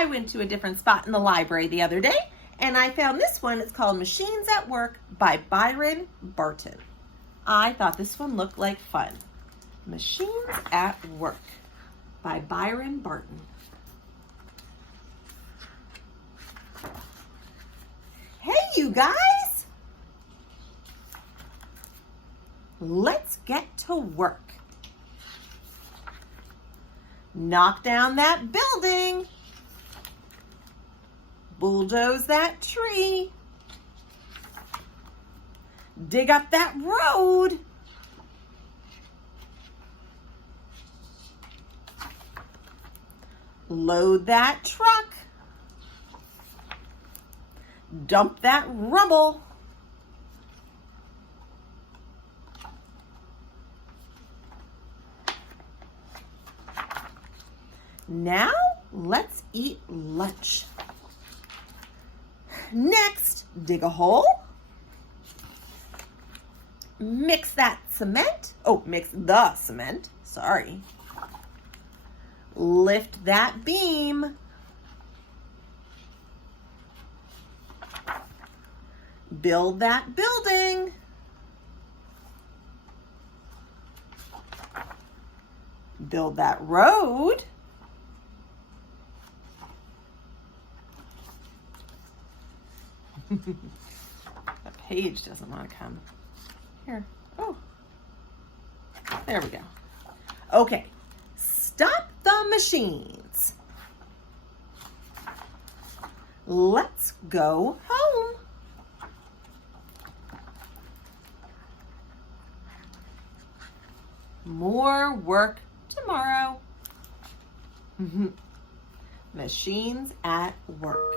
I went to a different spot in the library the other day, and I found this one. It's called Machines at Work by Byron Barton. I thought this one looked like fun. Machines at Work by Byron Barton. Hey, you guys! Let's get to work. Knock down that building. Bulldoze that tree. Dig up that road. Load that truck. Dump that rubble. Now, let's eat lunch. Next, dig a hole. Mix that cement. Oh, mix the cement. Sorry. Lift that beam. Build that building. Build that road. That page doesn't want to come. Here. Oh. There we go. Okay. Stop the machines. Let's go home. More work tomorrow. Machines at work.